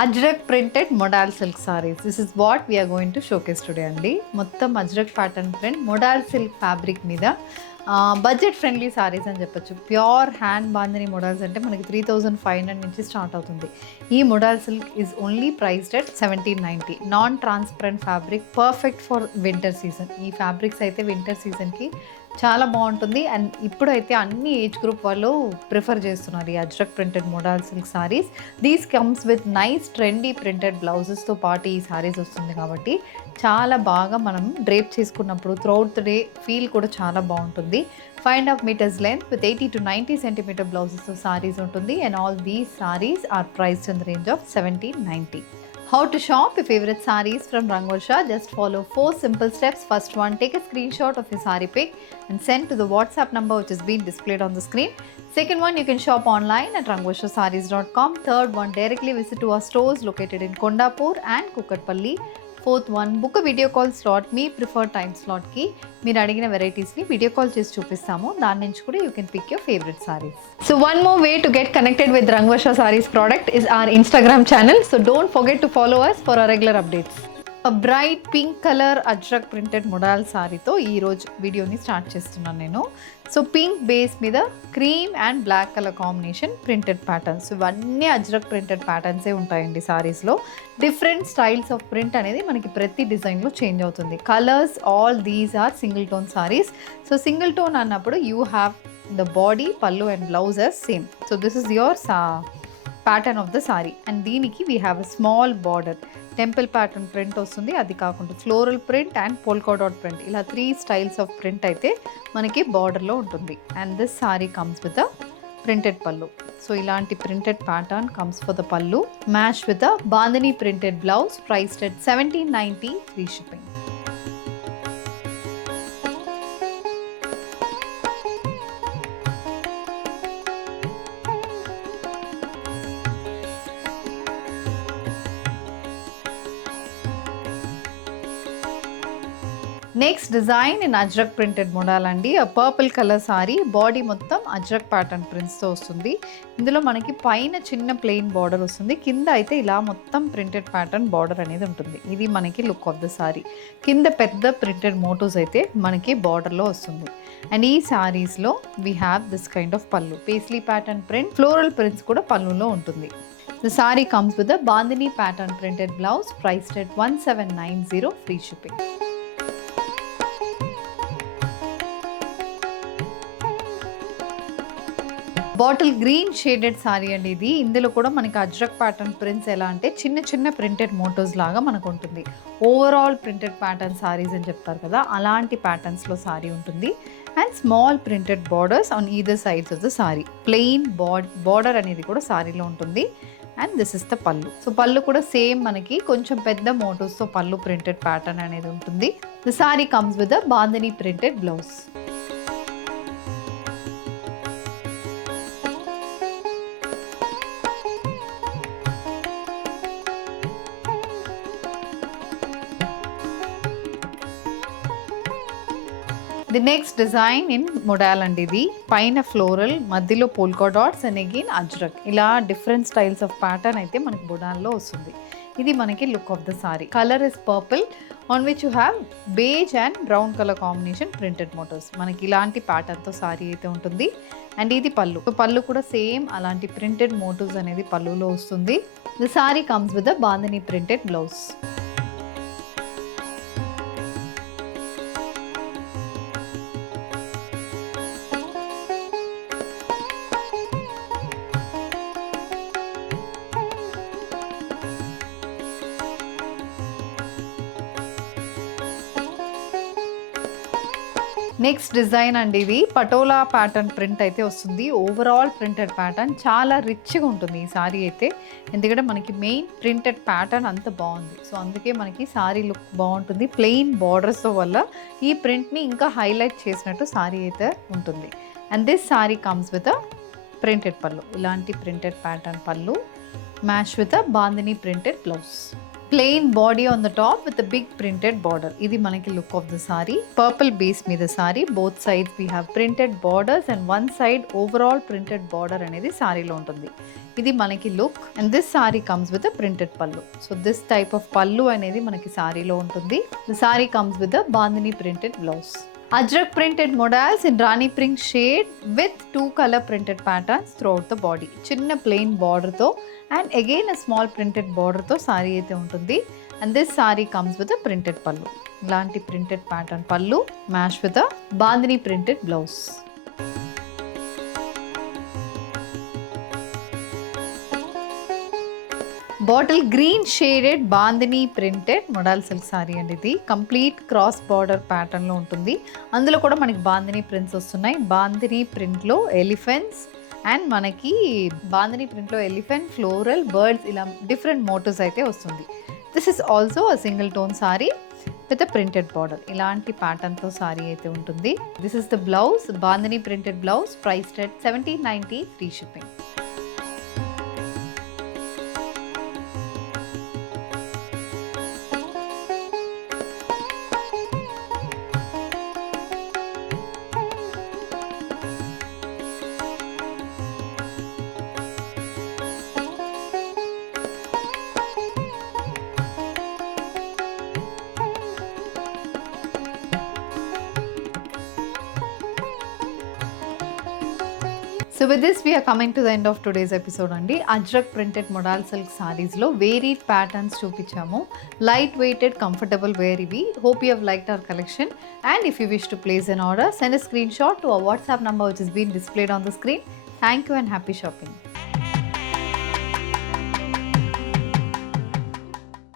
Ajrak printed modal silk saris. This is what we're going to showcase today అండి. మొత్తం Ajrak pattern print modal silk fabric మీద budget friendly saris అని చెప్పొచ్చు. Pure hand bandhani మొడాల్స్ అంటే మనకి 3500 నుంచి స్టార్ట్ అవుతుంది. ఈ modal silk is only priced at 1790. Non transparent fabric, perfect for winter season. ఈ ఫ్యాబ్రిక్స్ అయితే వింటర్ సీజన్కి చాలా బాగుంటుంది. అండ్ ఇప్పుడైతే అన్ని ఏజ్ గ్రూప్ వాళ్ళు ప్రిఫర్ చేస్తున్నారు ఈ Ajrak printed modal silk saris. These comes with nice trendy printed బ్లౌజెస్తో పాటు ఈ సారీస్ వస్తుంది కాబట్టి చాలా బాగా మనం డ్రేప్ చేసుకున్నప్పుడు త్రూఅవుట్ ద డే ఫీల్ కూడా చాలా బాగుంటుంది. 5.5 meters length with 80 to 90 centimeter blouses sarees ఉంటుంది. And all these sarees are priced in the range of 1790. How to shop your favorite sarees from Rangvarsha? Just follow 4 simple steps. First one, take a screenshot of your saree pic and send to the WhatsApp number which is being displayed on the screen. Second one, you can shop online at rangvarshasarees.com. Third one, directly visit to our stores located in Kondapur and Kukatpalli. Fourth one, book video call slot. మీ preferred time స్లాట్కి మీరు అడిగిన వెరైటీస్ని video call చేసి చూపిస్తాము. దాని నుంచి కూడా you can pick your favourite saris. So one more way to get connected with Rangavarsha saris product is our Instagram channel. So don't forget to follow us for our regular updates. Bright pink colour Ajrak printed modal సారీతో ఈరోజు వీడియోని start చేస్తున్నాను నేను. So pink base మీద cream and black colour combination printed patterns. ఇవన్నీ అజ్రక్ ప్రింటెడ్ ప్యాటర్న్సే ఉంటాయండి సారీస్లో. డిఫరెంట్ స్టైల్స్ ఆఫ్ ప్రింట్ అనేది మనకి ప్రతి డిజైన్లో చేంజ్ అవుతుంది. Colours all these are single tone saris. So single tone అన్నప్పుడు you have the body, pallu and blouse are same. So this is your pattern of the sari. And దీనికి we have a small border, temple pattern print వస్తుంది. అది కాకుండా floral print and polka dot print, ఇలా 3 styles of print అయితే మనకి బార్డర్లో ఉంటుంది. And this sari comes with a printed pallu. So ఇలాంటి printed pattern comes for the pallu, match with a bandhani printed blouse, priced at 1790, free shipping. Next design in Ajrak printed modal అండి. Purple colour sari, body మొత్తం అజ్రక్ ప్యాటర్న్ ప్రింట్స్తో వస్తుంది. ఇందులో మనకి పైన చిన్న ప్లెయిన్ బార్డర్ వస్తుంది, కింద అయితే ఇలా మొత్తం ప్రింటెడ్ ప్యాటర్న్ బార్డర్ అనేది ఉంటుంది. ఇది మనకి లుక్ ఆఫ్ ద సారీ. కింద పెద్ద ప్రింటెడ్ మోటోస్ అయితే మనకి బార్డర్లో వస్తుంది. అండ్ ఈ సారీస్లో we have this kind of pallu, paisley pattern print, floral prints కూడా పల్లులో ఉంటుంది. The saree comes with a bandhani pattern printed blouse, priced at 1790, free shipping. Bottle green shaded sorry అండి ఇది. ఇందులో కూడా మనకి అజ్రక్ ప్యాటర్న్ ప్రింట్స్ ఎలా అంటే చిన్న చిన్న ప్రింటెడ్ మోటోస్ లాగా మనకు ఉంటుంది. ఓవరాల్ ప్రింటెడ్ ప్యాటర్న్ సారీస్ అని చెప్తారు కదా, అలాంటి ప్యాటర్న్స్లో సారీ ఉంటుంది. And small printed borders on either sides of the sorry. Plain border అనేది కూడా సారీలో ఉంటుంది. అండ్ దిస్ ఇస్ ద పల్లు. సో పల్లు కూడా సేమ్ మనకి కొంచెం పెద్ద మోటోస్తో పల్లు ప్రింటెడ్ ప్యాటర్న్ అనేది ఉంటుంది. The sari comes with a bandhani printed blouse. The next design in modal అండి. ఇది పైన ఫ్లోరల్, మధ్యలో polka dots and again Ajrak, ఇలా డిఫరెంట్ స్టైల్స్ ఆఫ్ ప్యాటర్న్ అయితే మనకి మొడాల్లో వస్తుంది. ఇది మనకి look of the sorry. Colour is purple on which you have beige and brown colour combination printed మోటోస్. మనకి ఇలాంటి ప్యాటర్న్తో సారీ అయితే ఉంటుంది. అండ్ ఇది పల్లు. పల్లు కూడా సేమ్ అలాంటి ప్రింటెడ్ మోటోస్ అనేది పల్లులో వస్తుంది. ద sari comes with a bandhani printed blouse. Next design అండి. ఇది పటోలా ప్యాటర్న్ ప్రింట్ అయితే వస్తుంది. ఓవరాల్ ప్రింటెడ్ ప్యాటర్న్ చాలా రిచ్గా ఉంటుంది ఈ సారీ అయితే. ఎందుకంటే మనకి మెయిన్ ప్రింటెడ్ ప్యాటర్న్ అంత బాగుంది. సో అందుకే మనకి సారీ లుక్ బాగుంటుంది. ప్లెయిన్ బార్డర్స్తో వల్ల ఈ ప్రింట్ని ఇంకా హైలైట్ చేసినట్టు సారీ అయితే ఉంటుంది. And this sari comes with a printed pallu. ఇలాంటి printed pattern pallu, match with a bandhani printed blouse. Plain body on the top with big printed border. ఇది మనకి look of the sari. Purple base మీద sari, both sides we have printed borders and one side overall printed border అనేది సారీలో ఉంటుంది. ఇది మనకి look. And this sari comes with printed పళ్ళు. So this type of పళ్ళు అనేది మనకి సారీలో ఉంటుంది. The sari comes with bandhani printed blouse. Ajrak printed modals in Rani print shade with 2 color printed patterns throughout the body. చిన్న plain border తో and again a small printed border తో సారీ అయితే ఉంటుంది. And this saree comes with a printed pallu. ఇలాంటి printed pattern pallu match with a bandhani printed blouse. Bottle green shaded bandhani printed modal silk sorry అండి. ఇది complete cross border ప్యాటర్న్లో ఉంటుంది. అందులో కూడా మనకి బాందిని ప్రింట్స్ వస్తున్నాయి. బాందిని ప్రింట్లో ఎలిఫెంట్స్ అండ్ మనకి బాందిని ప్రింట్లో ఎలిఫెంట్, ఫ్లోరల్, బర్డ్స్ ఇలా డిఫరెంట్ మోటివ్స్ అయితే వస్తుంది. This is also a single tone sorry with a printed border. ఇలాంటి ప్యాటర్న్తో సారీ అయితే ఉంటుంది. This is the blouse, bandhani printed blouse, priced at 1790 free shipping. So with this we are coming to the end of today's episode అండి. Ajrak printed modal silk సారీస్లో varied patterns చూపించాము. Light weighted comfortable wear ఇవి. Hope you have liked our collection and if you wish to place an order, send a screenshot to our WhatsApp number which is being displayed on the screen. Thank you and happy shopping.